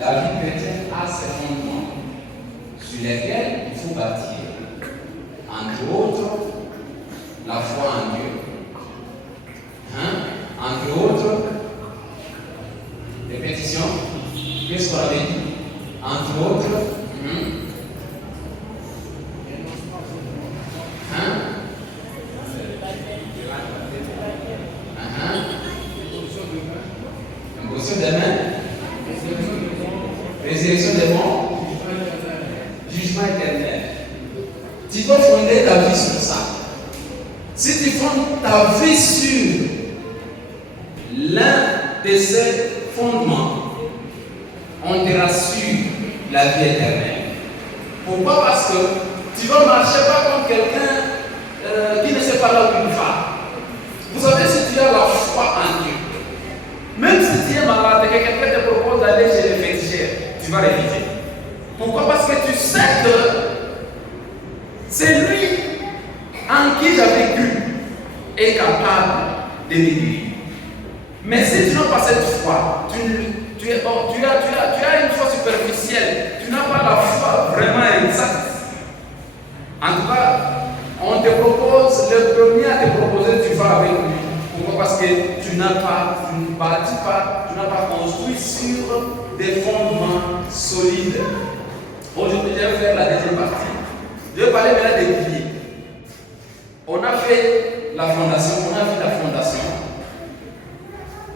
La vie chrétienne a ses fondements sur lesquels il faut bâtir. Entre autres, la foi en Dieu. Entre autres, répétition, qu'est-ce qu'on avait dit? Entre autres, imposition des mains, résurrection des morts, jugement éternel. Tu dois fonder ta vie sur ça. Si tu fondes ta vie sur l'un de ces fondements, on te rassure la vie éternelle. Pourquoi? Parce que tu ne vas marcher pas comme quelqu'un qui ne sait pas là où il va. Vous savez, si tu as la foi en Dieu, même si tu es malade et que quelqu'un te propose d'aller chez le féticheur, tu vas réviser. Pourquoi? Parce que tu sais que c'est lui en qui j'avais cru est capable de guérir. Mais si tu n'as pas cette foi, tu as une foi superficielle, tu n'as pas la foi vraiment exacte. En tout cas, on te propose, le premier à te proposer, tu vas avec lui. Pourquoi? Parce que tu n'as pas, tu ne bâtis pas, tu n'as pas construit sur des fondements solides. Aujourd'hui, je vais faire la deuxième partie. Je vais parler maintenant des piliers. On a fait la fondation, on a vu la fondation.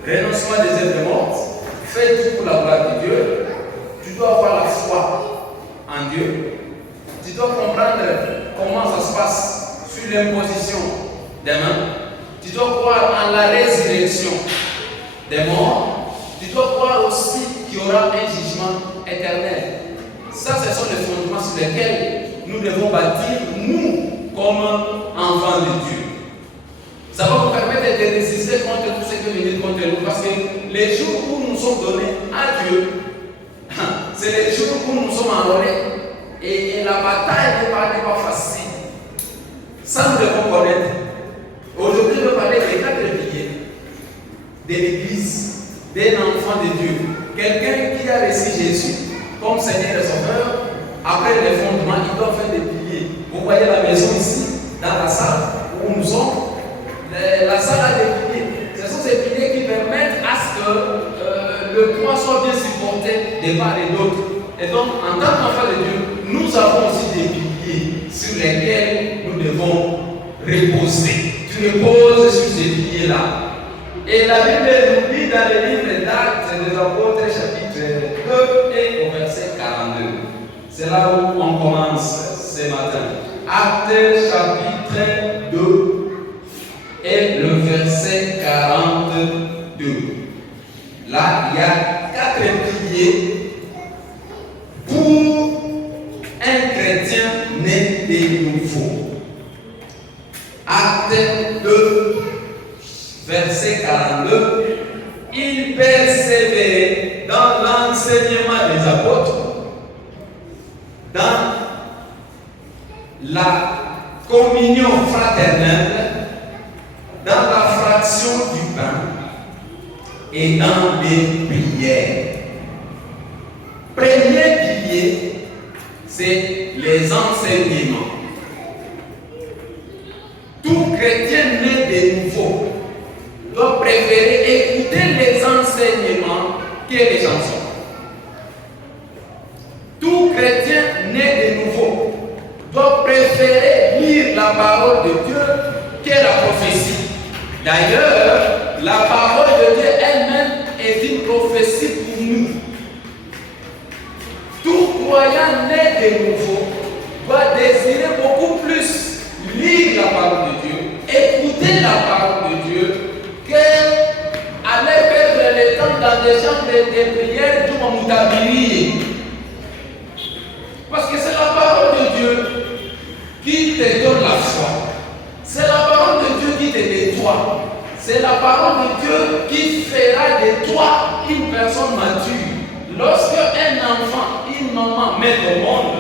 Renoncement des œuvres mortes, fais tout pour la gloire de Dieu. Tu dois avoir la foi en Dieu. Tu dois comprendre comment ça se passe sur l'imposition des mains. Tu dois croire en la résurrection des morts. Tu dois croire aussi qu'il y aura un jugement éternel. Ça, ce sont les fondements sur lesquels nous devons bâtir, nous, comme enfants de Dieu. Ça va vous permettre de résister contre tout ce qui est venu contre nous. Parce que les jours où nous sommes donnés à Dieu, c'est les jours où nous sommes enrôlés. Et la bataille n'est pas facile. Ça, nous devons connaître. Aujourd'hui, je vais parler des 4 piliers de l'Église, d'un enfant de Dieu. Quelqu'un qui a reçu Jésus comme Seigneur et Sauveur, après les fondements, il doit faire des piliers. Vous voyez la maison ici, dans la salle où nous sommes. La salle a des piliers. Ce sont ces piliers qui permettent à ce que le poids soit bien supporté de part et d'autre. Et donc, en tant qu'enfant de Dieu, nous avons aussi des piliers sur lesquels nous devons reposer. Tu reposes sur ces piliers-là. Et la Bible nous dit dans le livre d'Actes des Apôtres, chapitre 2 et au verset 42. C'est là où on commence ce matin. Actes chapitre 2 et le verset 42. Là, il y a 4 piliers pour un chrétien né de nouveau. Acte 2, verset 42. Il persévérait dans l'enseignement des apôtres, dans la communion fraternelle, dans la fraction du pain et dans les prières. Premier pilier, c'est les enseignements. Tout chrétien né de nouveau doit préférer écouter les enseignements que les chansons. Tout chrétien né de nouveau doit préférer lire la parole de Dieu que la prophétie. D'ailleurs, la parole de Dieu elle-même est une prophétie pour nous. Tout croyant né de nouveau doit désirer beaucoup plus lire la parole de Dieu, écouter la parole de Dieu, que aller perdre le temps dans des chambres de prière du Mamoutabiri. Parce que c'est la parole de Dieu qui te donne la foi. C'est la parole de Dieu qui te nettoie. C'est la parole de Dieu qui fera de toi une personne mature. Lorsque un enfant, une maman met au monde,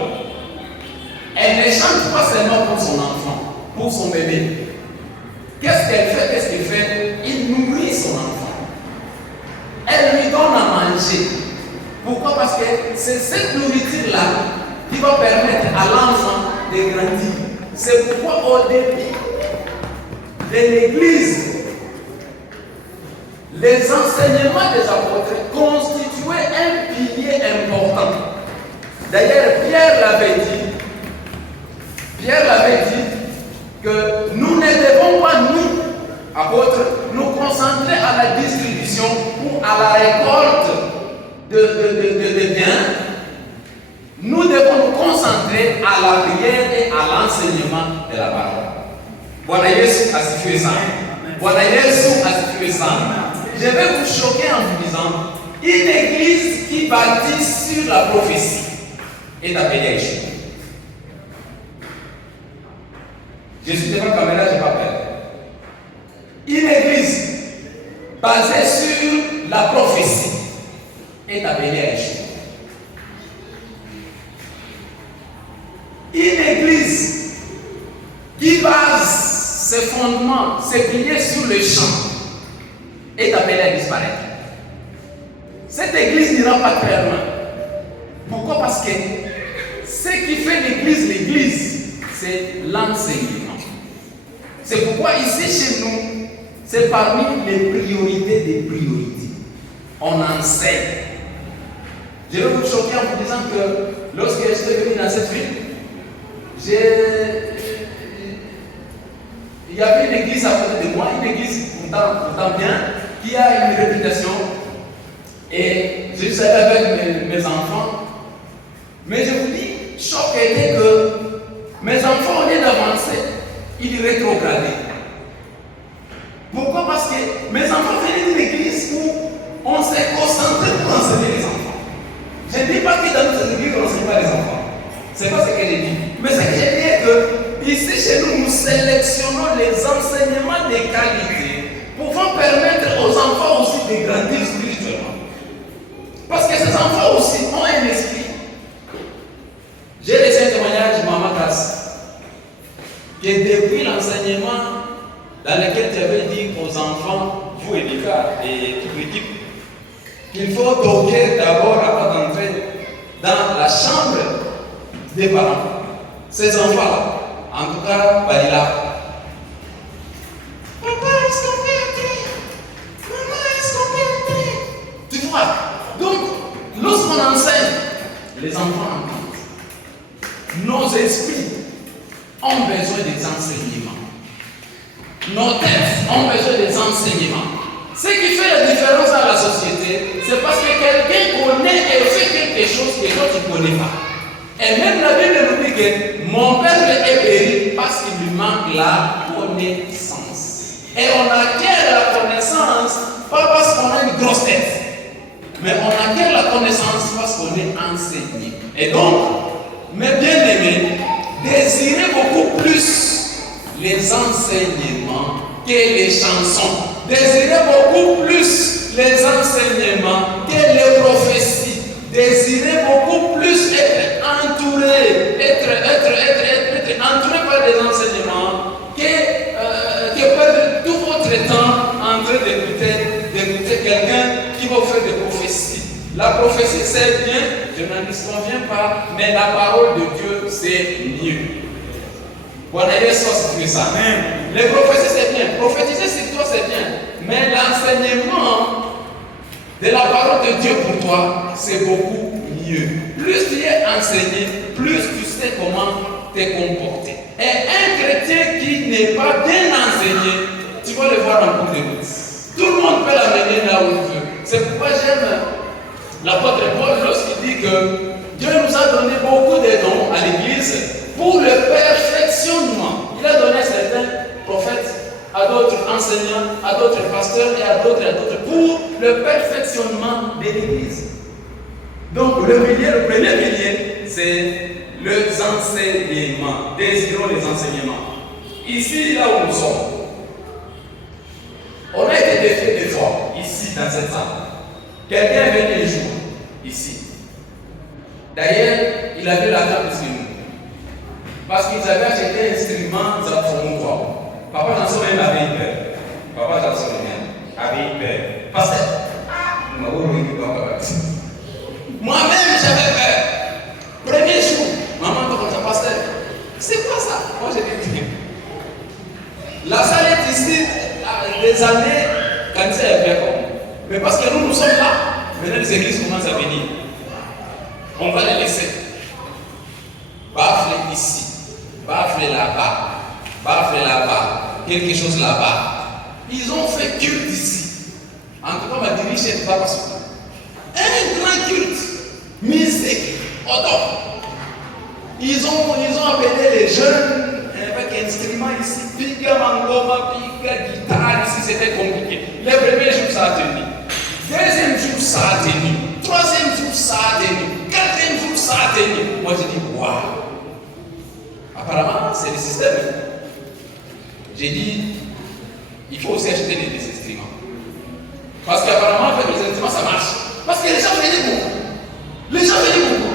elle ne chante pas seulement pour son enfant, pour son bébé. Qu'est-ce qu'elle fait? Qu'est-ce qu'il fait? Il nourrit son enfant. Elle lui donne à manger. Pourquoi? Parce que c'est cette nourriture-là qui va permettre à l'enfant de grandir. C'est pourquoi au début de l'Église, les enseignements des apôtres constituaient un pilier important. D'ailleurs, Pierre l'avait dit que nous ne devons pas, nous, apôtres, nous concentrer à la distribution ou à la récolte de biens. Nous devons nous concentrer à la prière et à l'enseignement de la parole. Bwana Yesu asifiwe sana. Bwana Yesu asifiwe sana. Je vais vous choquer en vous disant, une église qui bâtit sur la prophétie est appelée à échouer. Je suis devant la caméra, je n'ai pas peur. Une église basée sur la prophétie est appelée à échouer. Une église qui base ses fondements, ses piliers sur le champ est appelée à disparaître. Cette église n'ira pas très loin. Pourquoi? Parce que ce qui fait l'église, c'est l'enseignement. C'est pourquoi ici chez nous, c'est parmi les priorités des priorités. On enseigne. Je vais vous choquer en vous disant que lorsque je suis venu dans cette ville, il y avait une église à côté de moi, une église pourtant bien, qui a une réputation. Et je suis allé avec mes enfants. Mais je vous dis, choc était que mes enfants, au lieu d'avancer, ils rétrogradaient. Pourquoi? Parce que mes enfants venaient d'une église où on s'est concentré pour enseigner les enfants. Je ne dis pas que dans notre église, on n'enseigne pas les enfants. Ce n'est pas ce que j'ai dit. Mais ce que j'ai dit est que ici chez nous, nous sélectionnons les enseignements de qualité pouvant permettre aux enfants aussi de grandir spirituellement. Parce que ces enfants aussi ont un esprit. J'ai laissé un témoignage de Maman Casse, que depuis l'enseignement dans lequel tu avais dit aux enfants, vous et Nika et toute l'équipe, qu'il faut toquer d'abord avant d'entrer dans la chambre des parents. Ces enfants-là, en tout cas, Balila. Papa, est-ce qu'on peut entrer? Maman, est-ce qu'on peut entrer? Tu vois? Donc, lorsqu'on enseigne, les enfants entendent. Nos esprits ont besoin des enseignements. Nos têtes ont besoin des enseignements. Ce qui fait la différence dans la société, c'est parce que quelqu'un connaît et fait quelque chose que toi tu ne connais pas. Et même la Bible nous dit que mon père est péri parce qu'il lui manque la connaissance. Et on acquiert la connaissance pas parce qu'on a une grosse tête, mais on acquiert la connaissance parce qu'on est enseigné. Et donc, mes bien-aimés, désirez beaucoup plus les enseignements que les chansons. Désirez beaucoup plus les enseignements que les prophéties. Désirez beaucoup plus être entouré, être entouré par des enseignements que perdre tout votre temps en train d'écouter quelqu'un qui va faire des prophéties. La prophétie c'est bien, je n'en disconviens pas, mais la parole de Dieu c'est mieux. Voilà, il y a ça. Les prophéties c'est bien, prophétiser sur toi c'est bien, mais l'enseignement de la parole de Dieu pour toi c'est beaucoup mieux. Plus tu es enseigné, plus tu sais comment te comporter. Et un chrétien qui n'est pas bien enseigné, tu vas le voir en cours de route. Tout le monde peut l'amener là où il veut. C'est pourquoi j'aime l'apôtre Paul lorsqu'il dit que Dieu nous a donné beaucoup de dons à l'église pour le perfectionnement. Il a donné certains prophètes, à d'autres enseignants, à d'autres pasteurs et à d'autres pour le perfectionnement de l'église. Donc le premier pilier, c'est les enseignements. Désirons les enseignements. Ici, là où nous sommes, on a été défiés des fois, ici dans cette salle. Quelqu'un est venu un jour, ici. D'ailleurs, il avait l'argent plus que nous. Parce qu'ils avaient acheté un instrument za Fongo. Papa Janson même avait eu peur. Papa Janson même avait eu peur. Parce que, commencent à venir, on va les laisser. Bafler ici, bafler là-bas, bafler là-bas, quelque chose là-bas. Ils ont fait culte ici. En tout cas, ma dirigée n'est pas parce que un grand culte, musique, auto. Ils ont appelé les jeunes avec instruments ici, piga mangoma, piga guitare, ici c'était compliqué. Le premier jour ça a tenu, deuxième jour ça a tenu, troisième jour ça a tenu, quatrième jour ça a tenu. Moi je dis waouh, apparemment c'est le système. J'ai dit il faut aussi acheter des instruments. Parce qu'apparemment avec les instruments ça marche. Parce que les gens venaient beaucoup. Les gens venaient beaucoup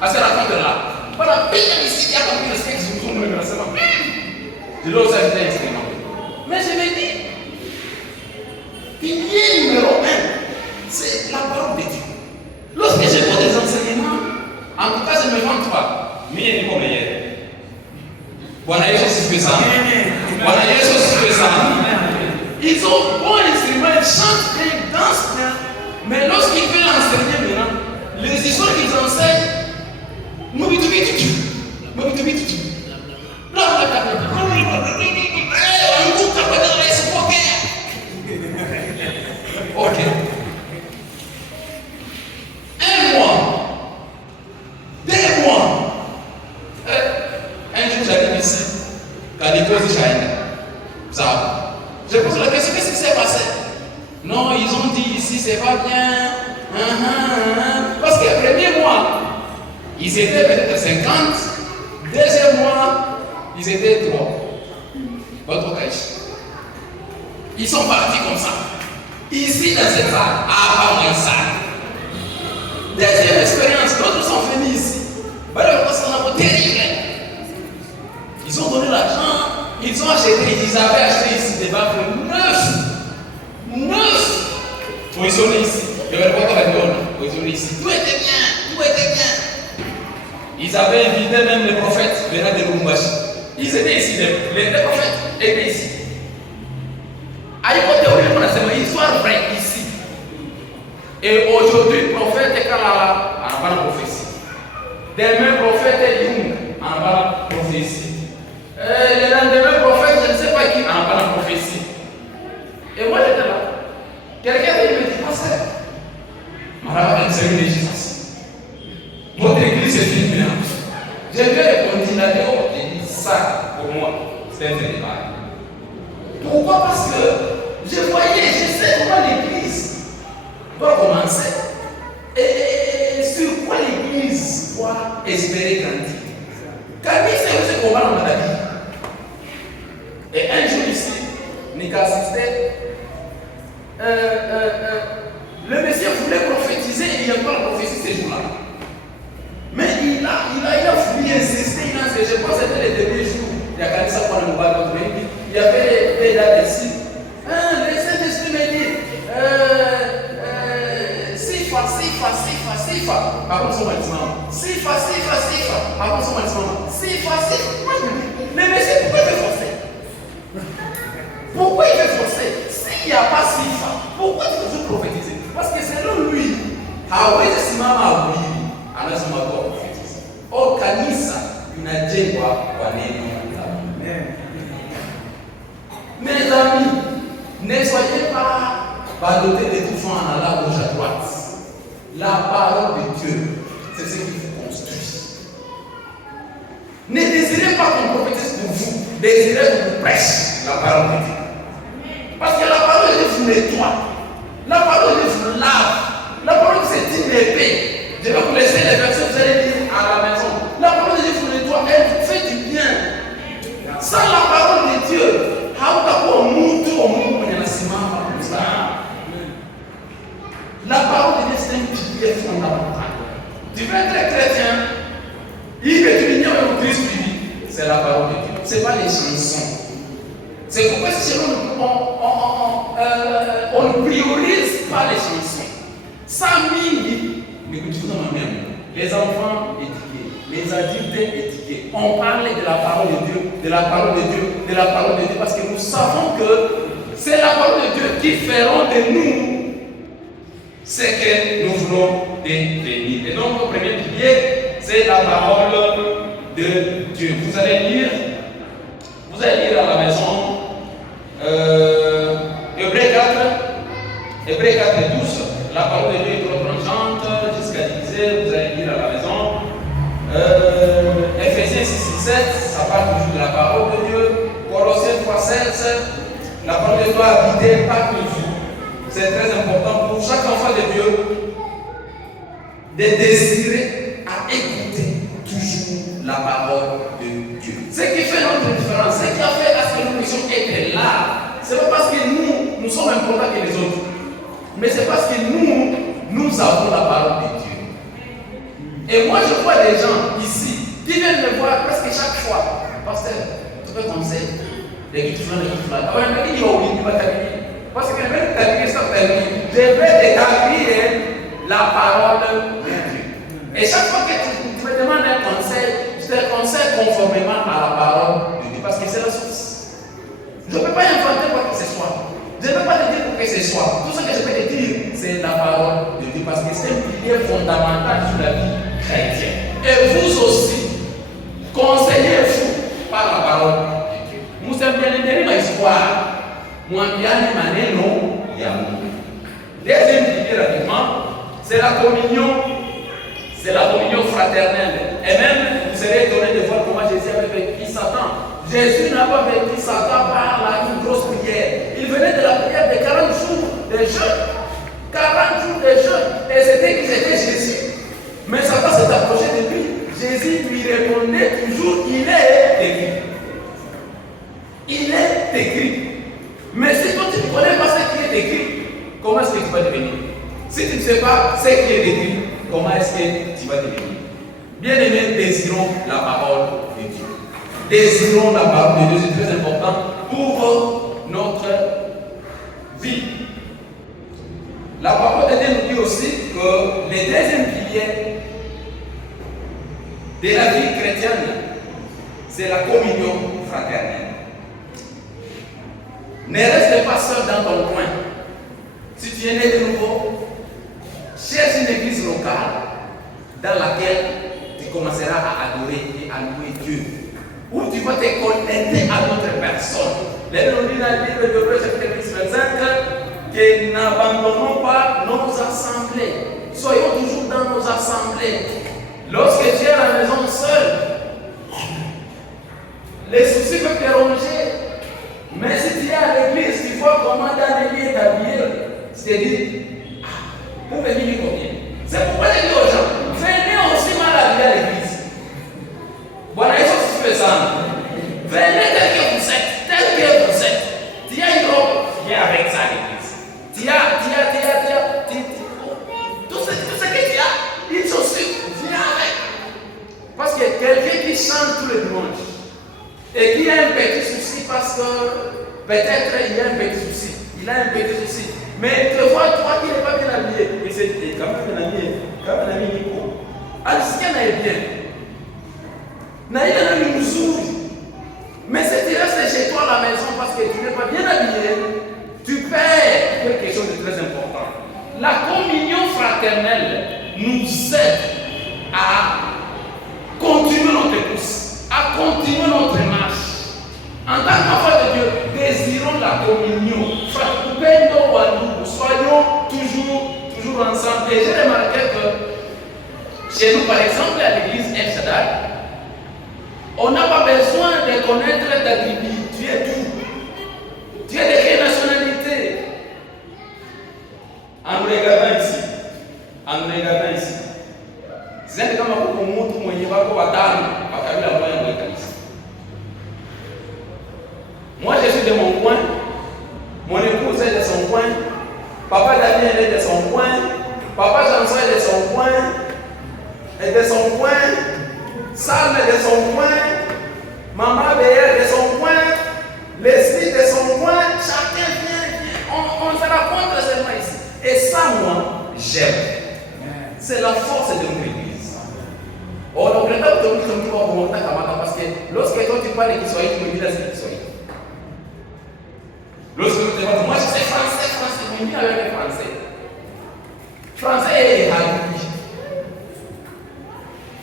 à ces rencontres-là. Voilà, payer ici, il y a compris le sexe, je vous donne seulement. Je dois aussi acheter un instrument. Mais je me dis, pilier numéro 1, c'est la parole de Dieu. Lorsque je vois des enseignements, en tout cas je ne me vante pas. Mais il est comme hier. Bwana Yesu sifiwe sana. Bwana Yesu sifiwe sana. Ils ont bon instrument, ils chantent bien, ils dansent bien. Mais lorsqu'ils veulent enseigner maintenant, les histoires qu'ils enseignent, ok. Un mois, 2 mois. Un jour j'arrive ici, quand les causes ça. Je pose la question, qu'est-ce qui s'est passé? Non, ils ont dit ici c'est pas bien. Parce que le premier mois, ils étaient peut-être 50. Deuxième mois, ils étaient 3. Votre cache. Ils sont partis comme ça. Ici dans cette salle, pas moins salle. Deuxième expérience, d'autres sont venus ici. Voilà, parce qu'on a terrible. Ils ont donné l'argent, ils ont acheté, ils avaient acheté ici des baffes 9. Positionnés ici. Il y avait pas de donne. Positionnés ici. Tout était bien, tout était bien. Ils avaient invité même les prophètes venant de Lubumbashi. Ils étaient ici, les prophètes étaient ici. À l'époque, on a seulement une histoire vraie ici. Et aujourd'hui, le prophète est Kalala, en bas la prophétie. Demain, le prophète est Young, en bas la prophétie. Le lendemain, le prophète, je ne sais pas qui, en bas la prophétie. Et moi, j'étais là. Quelqu'un me dit, pasteur, Madame, c'est une législation. Votre église est une bien. J'ai vu le continuateur, j'ai dit ça pour moi, c'est un débat. Pourquoi? Parce que je voyais, je sais comment l'église doit commencer. Et sur quoi l'église doit espérer grandir. Camille, c'est aussi comment on a dit. Et un jour ici, Nika assistait. Le Messie voulait prophétiser et il n'y a pas la prophétie ces jours-là. Mais il a voulu insister, je pense que c'était les derniers jours. Il y a quand ça pour le mobile contre lui. Il y avait des dates ici. Le Saint-Esprit me dit Sifa. Avant son bâtiment. Sifa. Avant son bâtiment. Sifa. Moi je me dis, mais Messie, pourquoi il fait forcer? Pourquoi il fait forcer? S'il n'y a pas Sifa, pourquoi tu veux toujours prophétiser? Parce que selon lui, hawezi simama wili anasema kwa prophétiser. Au kanisa inajengwa kwa neno la Mungu. Mes amis, ne soyez pas dotés de tout fond en allant à gauche à droite. La parole de Dieu, c'est ce qui vous construit. Ne désirez pas qu'on prophétise pour vous, désirez qu'on vous prêche la parole de Dieu. Parce que la parole de Dieu vous nettoie. La parole de Dieu vous lave. La parole de Dieu c'est une épée. Je vais vous laisser les versets, vous allez lire à la maison. La parole de Dieu vous nettoie, elle vous fait du bien. Sans la parole de Dieu, la parole de Dieu c'est un pilier fondamental. Tu veux être chrétien, il que tu l'ignores au Christ suivi, c'est la parole de Dieu. Ce n'est pas les chansons. C'est pourquoi si on ne priorise pas les chansons. Ça mine, mais que tu vous en même. Les enfants éduqués, les adultes éduqués. On parlait de la parole de Dieu, de la parole de Dieu, de la parole de Dieu, parce que nous savons que c'est la parole de Dieu qui fera de nous ce que nous voulons devenir. Et donc, le premier pilier, c'est la parole de Dieu. Vous allez lire à la maison Hébreux 4, 12. La parole de Dieu est trop tranchante jusqu'à diviser. Vous allez lire à la maison. Ephésiens 6, 7, ça parle toujours de la parole de Dieu. Colossiens 3, 16, la parole de Dieu doit habiter par mesure. C'est très important pour chaque enfant de Dieu de désirer à écouter toujours la parole de Dieu. Ce qui fait notre différence, ce qui a fait à ce que nous puissions être là, ce n'est pas parce que nous sommes importants que les autres, mais c'est parce que nous avons la parole de Dieu. Et moi, je vois des gens ici qui viennent me voir presque chaque fois. Pasteur, tu peux conseiller les guides là. Parce que même je vais t'établir la parole de Dieu. Et chaque fois que tu me demandes un conseil, je te conseille conformément à la parole de Dieu. Parce que c'est la source. Je ne peux pas inventer quoi que ce soit. Je ne peux pas te dire pour que ce soit. Tout ce que je peux te dire, c'est la parole de Dieu. Parce que c'est un pilier fondamental sur la vie chrétienne. Et vous aussi, conseillez-vous par la parole de Dieu. Nous sommes bien aimés dans l'histoire. Moi, bien aimé, non, il y a mon. Deuxième pilier, rapidement, c'est la communion. C'est la communion fraternelle. Et même, vous serez étonné de voir comment Jésus avait vécu Satan. Jésus n'a pas vécu Satan par une grosse prière. Il venait de la prière de 40 jours de jeûne. 40 jours de jeûne. Et c'était Jésus. Mais Satan s'est approché de lui. Jésus lui répondait toujours, il est écrit. Il est écrit. Mais si toi tu ne connais pas ce qui est écrit, comment est-ce que tu vas devenir? Si tu ne sais pas ce qui est écrit, comment est-ce que tu vas devenir? Bien-aimés, désirons la parole de Dieu. Désirons la parole de Dieu, c'est très important pour notre vie. La parole de Dieu nous dit aussi que le deuxième pilier de la vie chrétienne, c'est la communion fraternelle. Ne reste pas seul dans ton coin. Si tu es né de nouveau, cherche une église locale dans laquelle tu commenceras à adorer et à louer Dieu. Où tu vas te connecter à d'autres personnes. Les nous dit dans le livre de Hébreux chapitre 25 que n'abandonnons pas nos assemblées. Soyons toujours dans nos assemblées. Lorsque tu es à la maison seul, les soucis peuvent te ronger. Mais si tu es à l'église, tu vois comment Daniel est habillé, tu te dis, vous venez combien? C'est pourquoi je dis aux gens, venez aussi mal habillé à l'église. Voilà, il faut que tu fais ça. Venez tel que vous êtes, Tu as une robe, viens avec ça à l'église. Tu as, tout ce que tu as, une chaussure, viens avec. Parce que quelqu'un qui chante tout le dimanche, et qui a un petit souci parce que peut-être il a un petit souci. Mais tu vois, toi qui n'es pas bien habillé, il s'est dit, quand même un ami Nico. Alors, ce qu'il est bien. Naïe a une souris. Mais si tu restes chez toi à la maison parce que tu n'es pas bien habillé, tu perds quelque chose de très important. La communion fraternelle nous aide à continuer notre course, à continuer notre marche. En tant qu'enfant de Dieu, désirons la communion. Soyons toujours ensemble. Et j'ai remarqué que chez nous, par exemple, à l'église El Shaddai, on n'a pas besoin de connaître ta tribu. Tu es tout. Tu es de quelle nationalité? En nous regardant ici. C'est comme moi, je suis de mon coin. Mon épouse est de son coin. Papa Daniel est de son coin. Papa Jean-François est de son coin. Sam est de son coin. Maman Béa est de son coin. Leslie de son coin. Chacun vient. On se rencontre seulement ici. Et ça, moi, j'aime. C'est la force de notre église. On ne peut pas te dire que tu vas remonter à Kamaka parce que lorsque toi tu parles de Kiswahili, tu me dis là c'est Kiswahili. Lorsque tu te dis, moi je sais français, mais avec les français. Français et Habibi.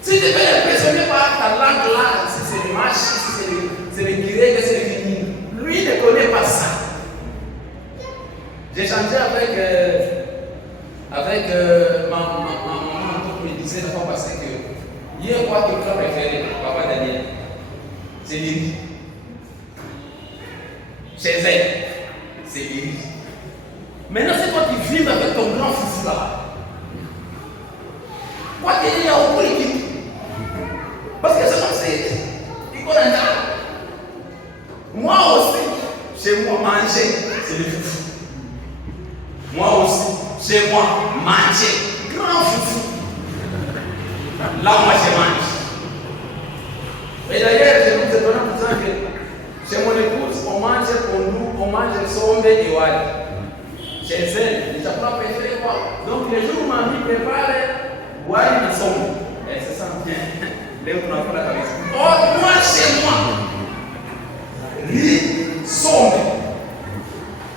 Si tu fais impressionner par ta langue là, si c'est le match, si c'est le grec, c'est le féminin, lui ne connaît pas ça. J'ai changé avec ma maman qui me disait la fois passée que hier, quoi, ton plat préféré, papa Daniel, c'est l'Iri. Chez elle, c'est l'Iri. Maintenant, c'est toi qui vis avec ton grand fils là. Quoi qu'il y a au politique. Parce que c'est comme c'est. Il connaît ça. Moi aussi, chez moi, manger, c'est le foufou. Moi aussi, chez moi, manger, grand foufou. Là, moi, je mange. Et d'ailleurs, je vous ai donné un exemple que chez mon épouse, on mange pour nous, on mange sombe et wali. Chez elle, je n'ai pas préféré quoi. Donc, les jours où ma vie prépare, wali et sombe. Elle se sent bien. Là où on a fait la cabesse. Oh, moi, chez moi, riz, sombe.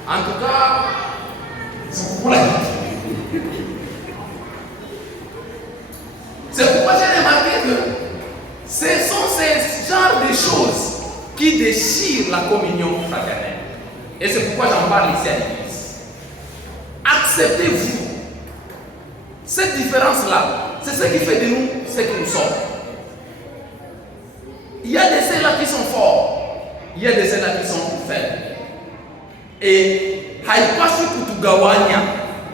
En tout cas, c'est pour la vie. C'est pourquoi j'ai remarqué que ce sont ces genres de choses qui déchirent la communion fraternelle. Et c'est pourquoi j'en parle ici à l'église. Acceptez-vous. Cette différence-là, c'est ce qui fait de nous ce que nous sommes. Il y a de ceux-là qui sont forts, il y a de ceux-là qui sont faibles. Et haipaswi kutugawanya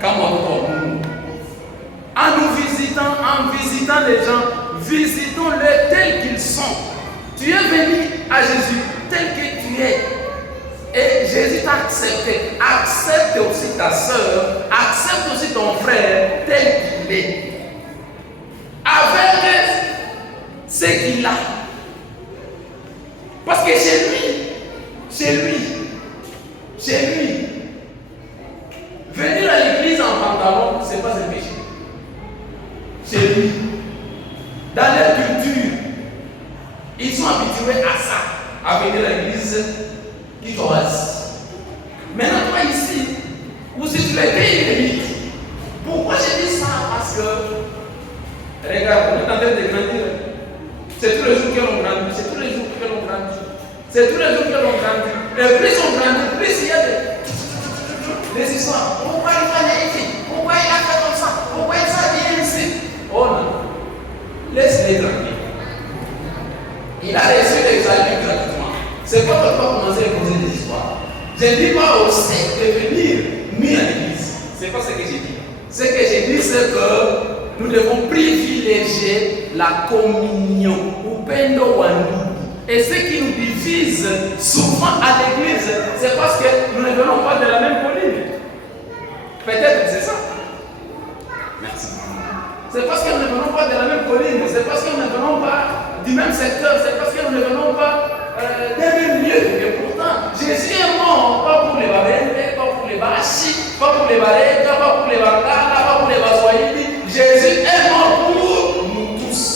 kama watoto wa Mungu. En visitant les gens, visitons-les tels qu'ils sont. Tu es venu à Jésus tel que tu es. Et Jésus t'a accepté. Accepte aussi ta soeur, accepte aussi ton frère tel qu'il est. Avec ce qu'il a. Parce que chez lui, venir à l'église en pantalon, ce n'est pas un péché. Chez lui, dans leur culture, ils sont habitués à ça, à venir à l'église ivoise. Maintenant, toi ici, où si tu es pays, pourquoi je dis ça? Parce que, regarde, on est en train de grandir. C'est tous les jours que l'on grandit, c'est tous les jours que l'on grandit. C'est tous les jours que l'on grandit. Et plus on grandit, plus il y a des histoires. Pourquoi il fallait ici? Pourquoi il a fait comme ça? Pourquoi il s'est bien ici? Oh non. Laisse-les tranquilles. Il a reçu les amis gratuitement. C'est pas que tu vas commencer à poser des histoires. Je ne dis pas au sect de venir mis à l'église. C'est pas ce que j'ai dit. Ce que j'ai dit, c'est que nous devons privilégier la communion. Upendo wa ndugu. Et ce qui nous divise souvent à l'église, c'est parce que nous ne venons pas de la même colline. Peut-être c'est ça. Merci. C'est parce que nous ne venons pas de la même colline. C'est parce que nous ne venons pas du même secteur. C'est parce que nous ne venons pas des mêmes lieux. Et pourtant, Jésus est mort, pas pour les Babende, pas pour les Bashi, pas pour les Bareka, pas pour les Bakala, pas pour les Baswahili. Jésus est mort pour nous tous.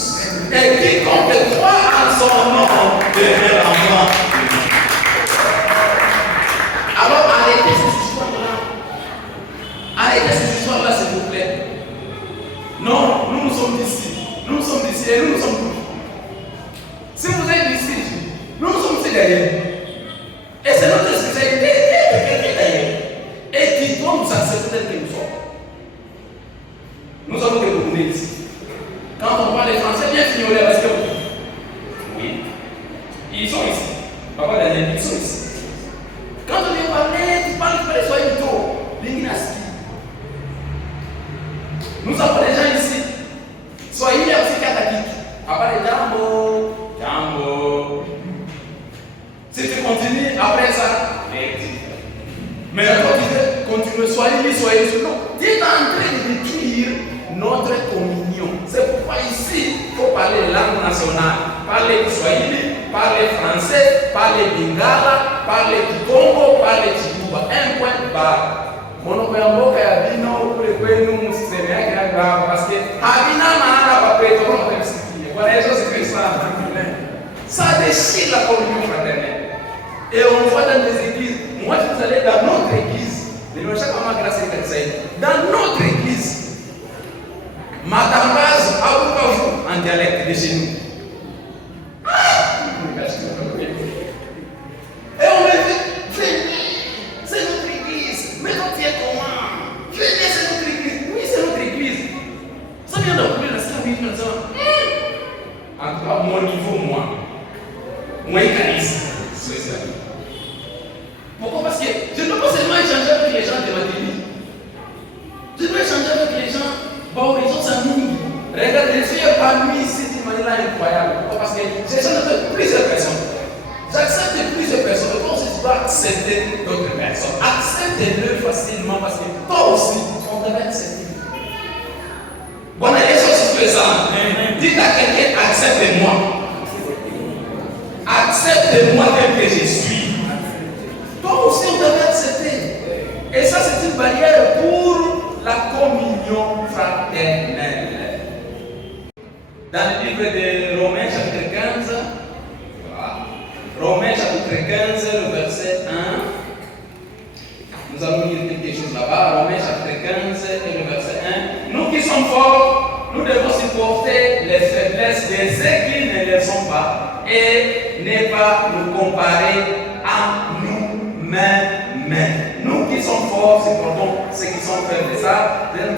Et quiconque croit en son nom deviendra enfant. Alors arrêtez ces histoires-là. Arrêtez ces histoires-là, s'il vous plaît. Non, nous sommes d'ici. Nous sommes d'ici et nous sommes tous. Si vous êtes d'ici, nous sommes ces d'ailleurs. Et c'est notre spécialité d'ailleurs. Et qui doit nous accepter tel que nous sommes. Nous sommes des Burundais ici. Quand on parle les Français, bien fignoler parce que oui, ils sont ici. Papa Daniel, ils sont ici. Quand on vient parler, tu parles de soyez trop. L'Ignaski. Nous avons des gens ici. Soyez là aussi Katakiki. Papa de Jambo. Jambo. Si tu continues après ça, mais quand tu continue, soyez sur nous. Tu es en train de détruire notre communion. C'est pourquoi ici, il faut parler de langue nationale. Parler du Swahili, parler français, parler Lingala, parler du Congo, parler du Cuba. Un point barre. Monokoyamboka ya bino kule kwenu msiseme yake hapa parce que habina maana kwa peto kwa kumsikia. Bwana Yesu asifiwe sana. Ça déchire la communion fraternelle. Et on voit dans les églises, moi je vous allez dans notre église, dans notre église, dialecte de chez nous. Et on me dit, venez, c'est notre église. Mais quand tu es comment? Venez, c'est notre église. Oui, c'est notre église. Ça vient d'appeler la service maintenant. En tout cas, mon niveau, moi égaliste. C'est ça. Pourquoi? Parce que je ne peux pas seulement échanger avec les gens de ma tribu. Je dois échanger avec les gens, horizon amis. Regarde, je suis épanoui ici d'une manière incroyable. Pourquoi? Parce que j'échange avec plusieurs personnes. J'accepte plusieurs personnes. Et toi aussi, tu dois accepter d'autres personnes. Accepte-le facilement parce que toi aussi, on devait accepter. Bon, il y a des choses qui font ça. Dites à quelqu'un, accepte-moi. Accepte-moi tel que je suis. Toi aussi, on devait accepter. Et ça, c'est une barrière pour la communion fraternelle. Dans le livre de Romains, chapitre 15, Romains, chapitre 15, le verset 1, nous allons lire quelque chose là-bas. Romains, chapitre 15, et le verset 1. Nous qui sommes forts, nous devons supporter les faiblesses de ceux qui ne le sont pas et ne pas nous comparer à nous-mêmes. Nous qui sommes forts, supportons ceux qui sont faibles. Et ça, je viens de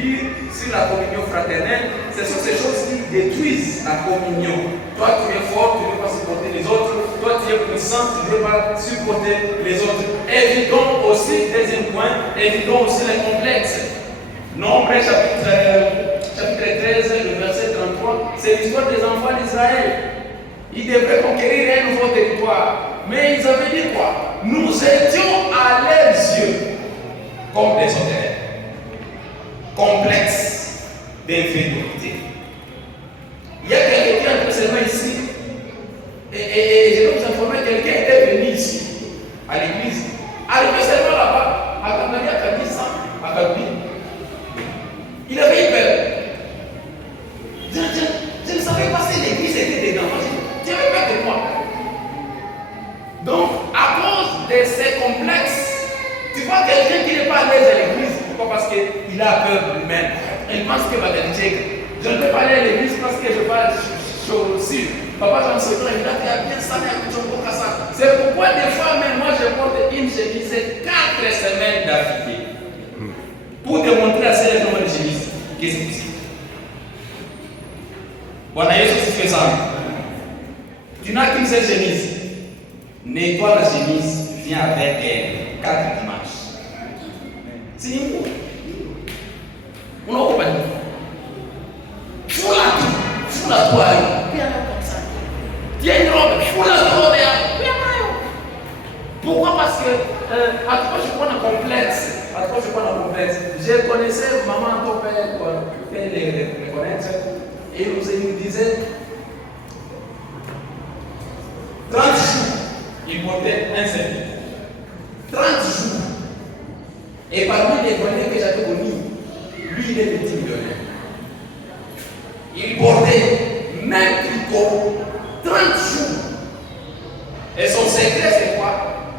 dire sur la communion fraternelle, ce sont ces choses qui détruisent la communion. Toi, tu es fort, tu ne veux pas supporter les autres. Toi, tu es puissant, tu ne veux pas supporter les autres. Évitons aussi, deuxième point, évitons aussi les complexes. Nombre chapitre 13, le verset 33, c'est l'histoire des enfants d'Israël. Ils devraient conquérir un nouveau territoire. Mais ils avaient dit quoi? Nous étions à leurs yeux comme des sauterelles, complexes d'infériorité. Il y a quelqu'un qui est seulement ici, et je vais vous informer, quelqu'un était venu ici, à l'église, arrivé seulement là-bas, à Kamania, à Kadissa, à Kabi. Il avait eu peur. Je ne savais pas si l'église était dedans. J'avais peur de moi. Donc, à cause de ces complexes, tu vois quelqu'un qui n'est pas à l'aise à l'église. Pourquoi? Parce qu'il a peur lui-même. Il pense que va être check. Je ne peux pas aller à l'église parce que je parle chaussure. Papa, j'en sais pas, il a bien ça, mais à ça. C'est pourquoi des fois, même moi, je porte une chemise 4 semaines d'affilée. Pour démontrer à ces nombre de chemises que c'est possible. Voilà, Jésus fait ça. Tu n'as qu'une seule chemise. Nettoie la chemise, viens avec 4 dimanches. C'est une mot. On n'a pas dit. Fous la toile. Il y a une robe, fous la robe. Pourquoi? Parce que à toi je prends un complexe. Je connaissais maman, ton père, les connaître. Et il nous disait 30 jours. Il portait un seul. 30 jours. Et parmi les volets que j'avais connus, lui, il est petit millionnaire. Il portait même tricot 30 jours. Et son secret, c'est quoi?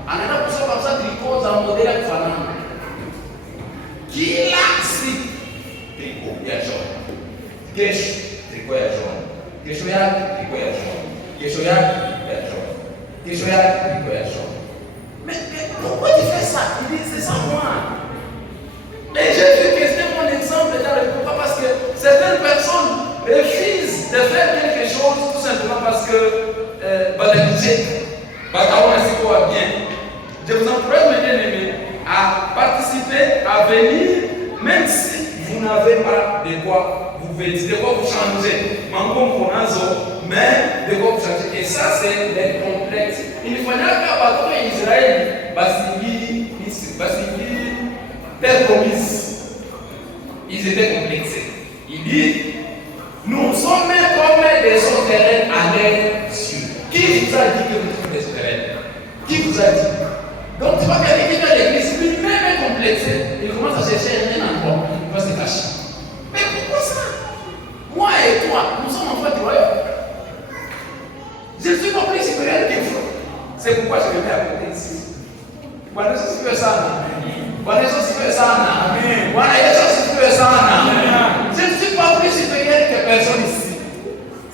En allant pour ça comme ça, tricot dans le modèle fanal. Qui l'a si? Tricot, il y a jaune. Gèche, tricot, il y a jaune. Gèchoyade, tricot, il y a jaune. Gèchoyade, il y a jaune. Mais pourquoi tu fais ça? Il dit, c'est ça moi. Et j'ai vu que c'était mon exemple dans le pourquoi? Parce que certaines personnes refusent de faire quelque chose tout simplement parce que le budget, bien. Je vous encourage, mes bien-aimés, à participer, à venir, même si vous n'avez pas de quoi vous vêtir, de quoi vous changer. Mais de quoi vous changer. Et ça, c'est les complexes. Il fallait qu'à Israël, terre promise, ils étaient complexés. Il dit, nous sommes comme des sauterelles à l'air sûr. Qui vous a dit que vous êtes des sauterelles? Qui vous a dit? Donc tu vois quelqu'un qui vient à l'église, lui-même est complexé, il commence à chercher un endroit, il va se cacher. Mais pourquoi ça? Moi et toi, nous sommes enfants du royaume. Je suis pas plus supérieur que vous. C'est pourquoi je me mets à côté ici. Voilà, je suis fait ça. Voilà, je suis fait ça. Voilà, je suis fait ça. Je ne suis pas plus supérieur que personne ici.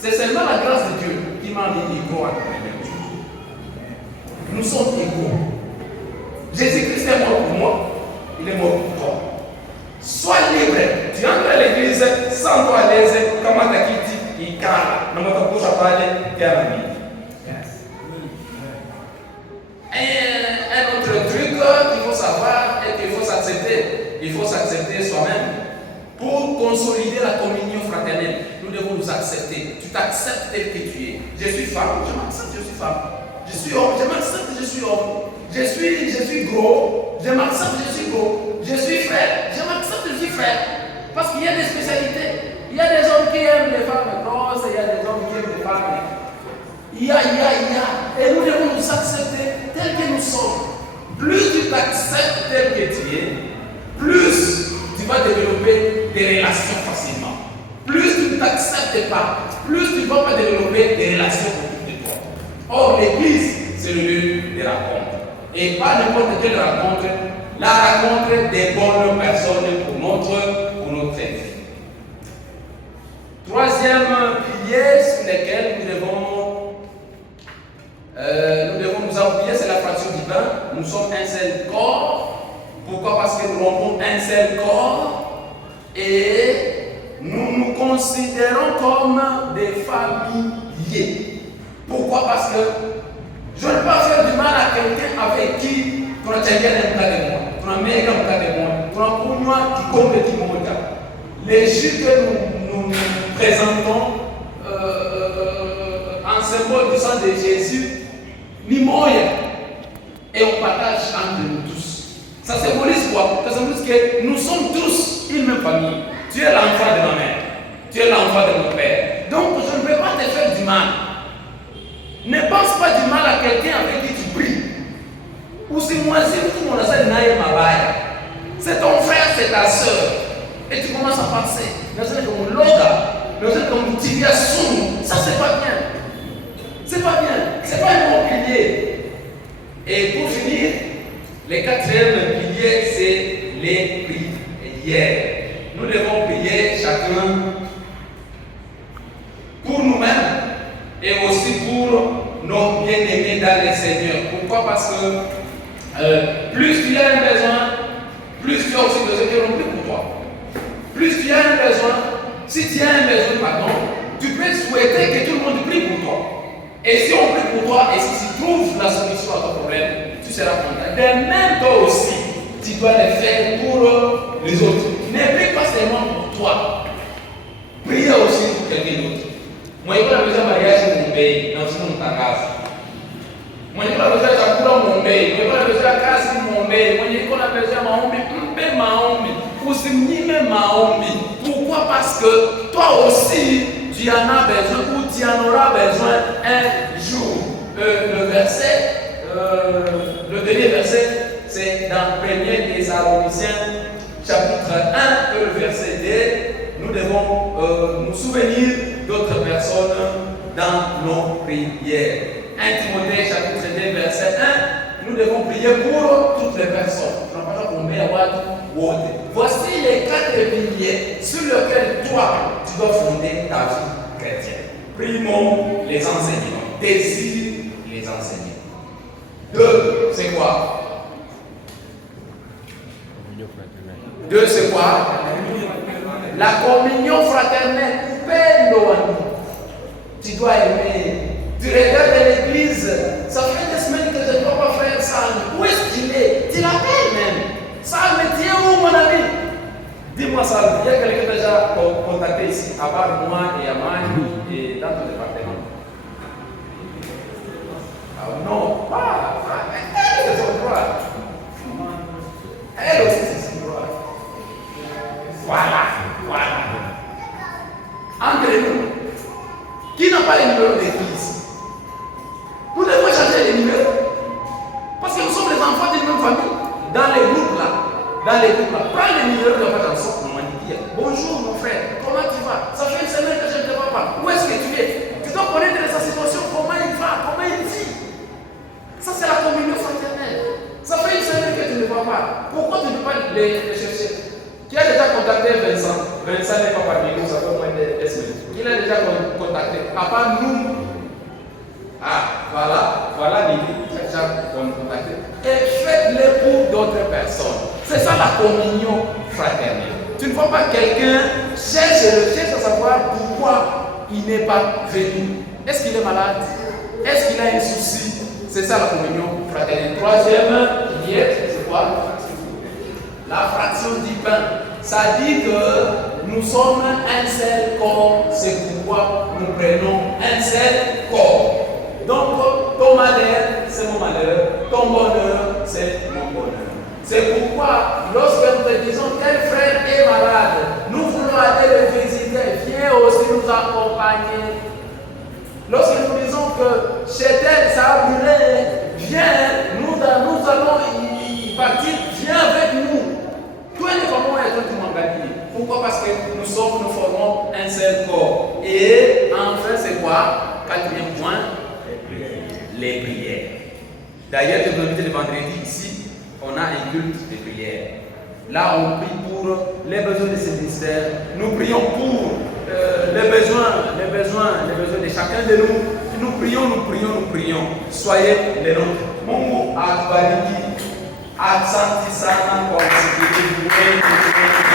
C'est seulement la grâce de Dieu qui m'a mis égaux entre les deux. Nous sommes égaux. Jésus-Christ est mort pour moi, il est mort pour toi. Sois libre. Tu entres à l'église, sens-toi à l'aise, comment t'as quitté, il calme. Non, mais t'as bouche à parler, t'es à la vie. Un autre truc qu'il faut savoir et qu'il faut s'accepter. Il faut s'accepter soi-même. Pour consolider la communion fraternelle, nous devons nous accepter. Tu t'acceptes tel que tu es. Je suis femme, je m'accepte, je suis femme. Je suis homme, je m'accepte, je suis homme. Je suis gros, je m'accepte, je suis gros. Je suis frère, je m'accepte, je suis frère. Parce qu'il y a des spécialités. Il y a des hommes qui aiment les femmes grosses, il y a des hommes qui aiment les femmes. Il y a. Et nous devons nous accepter tels que nous sommes. Plus tu t'acceptes tel que tu es, plus tu vas développer des relations facilement. Plus tu ne t'acceptes pas, plus tu ne vas pas développer des relations autour de toi. Or, l'église, c'est le lieu des rencontres. Et pas n'importe quelle rencontre, la rencontre des bonnes personnes pour notre vie. Troisième pilier sur lequel nous devons nous appuyer, c'est la fraction du pain. Nous sommes un seul corps. Pourquoi? Parce que nous rompons un seul corps et nous nous considérons comme des familles. Pourquoi? Parce que je ne peux pas faire du mal à quelqu'un avec qui tu as tenu un cas de moi, tu as mis un cas de moi, tu as pour moi qui compte qui monte. Les jus que nous présentons en symbole du sang de Jésus, ni moyen, et on partage entre nous tous. Ça symbolise quoi? Ça symbolise que nous sommes tous une même famille. Tu es l'enfant de ma mère, tu es l'enfant de mon père. Donc je ne peux pas te faire du mal. Ne pense pas du mal à quelqu'un avec qui tu pries. Ou si moi, si tout le monde a c'est ton frère, c'est ta soeur. Et tu commences à penser, comme loga, comme tibiasum, ça c'est pas bien. C'est pas bien, c'est pas un bon pilier. Et pour finir, le quatrième pilier, c'est les prières. Nous devons prier chacun pour nous-mêmes et aussi pour nos bien-aimés dans le Seigneur. Pourquoi? Parce que plus tu as un besoin, plus tu as aussi besoin que l'on prie pour toi. Plus tu as un besoin, si tu as un besoin, pardon, tu peux souhaiter que tout le monde prie pour toi. Et si on prie pour toi, et si tu trouves la solution à ton problème, tu seras content. De même, toi aussi, tu dois le faire pour les autres. Ne prie pas seulement pour toi. Prie aussi pour quelqu'un d'autre. Moi, je vais besoin de mariage dans mon pays, dans mon casa. Moi, je vais besoin de chakula dans mon pays. Moi, je vais besoin de casa dans mon pays. Moi, je vais besoin de maombi. Pourquoi? Parce que toi aussi, tu en as besoin ou tu en auras besoin un jour. Le dernier verset, c'est dans 1er Thessaloniciens, chapitre 1, le verset 2. Nous devons nous souvenir d'autres personnes dans nos prières. 1 Timothée, chapitre 2, verset 1. Nous devons prier pour toutes les personnes. Voici les 4 piliers sur lesquels toi, tu dois fonder ta vie chrétienne. Primons les enseignements. Désire les enseignements. 2, c'est quoi? 2, c'est quoi? La communion fraternelle. Tu dois aimer. Tu regardes l'église. Ça fait des semaines que je ne peux pas faire ça. Où est-ce qu'il est? Tu l'appelles même. Salme, tu es où, mon ami? Dis-moi, Salme, il y a quelqu'un qui a déjà contacté ici, à part moi et Amani et dans ton département. Ah non, pas. Elle, c'est son droit. Elle aussi, c'est son droit. Voilà. Entre nous, qui n'a pas les numéros d'église? Nous devons changer les numéros. Parce que nous sommes les enfants d'une même famille. Dans les groupes là, prends les numéros de votre enfant. Bonjour mon frère, comment tu vas? Ça fait une semaine que je ne te vois pas. Où est-ce que tu es? Tu dois connaître sa situation, comment il va, comment il vit. Ça c'est la communion fraternelle. Ça fait une semaine que tu ne vois pas. Pourquoi tu ne peux pas les chercher? Qui a déjà contacté Vincent? Vincent n'est pas parmi nous, ça fait au moins des semaines. Qui l'a déjà contacté? Papa, nous. Voilà l'église que Jacques va nous contacter. Et faites-le pour d'autres personnes. C'est ça la communion fraternelle. Tu ne vois pas quelqu'un cherche à savoir pourquoi il n'est pas venu. Est-ce qu'il est malade? Est-ce qu'il a un souci? C'est ça la communion fraternelle. Troisième diète, c'est quoi? La fraction du pain. Ça dit que nous sommes un seul corps. C'est pourquoi nous prenons un seul corps. Donc, ton malheur, c'est mon malheur. Ton bonheur, c'est mon bonheur. C'est pourquoi, lorsque nous te disons tel frère est malade, nous voulons aller le visiter. Viens aussi nous accompagner. Lorsque nous disons que chez tel ça a brûlé, viens, nous allons y partir. Viens avec nous. Toi et comment est-ce que tu m'as gagné? Pourquoi? Parce que nous formons un seul corps. Et enfin, c'est quoi? Quatrième point, les prières. D'ailleurs, le vendredi ici, on a un culte de prière. Là, on prie pour les besoins de ce ministère. Nous prions pour les besoins de chacun de nous. Nous prions. Soyez les nôtres. Mungu akubariki. Asante sana kwa kusikiliza.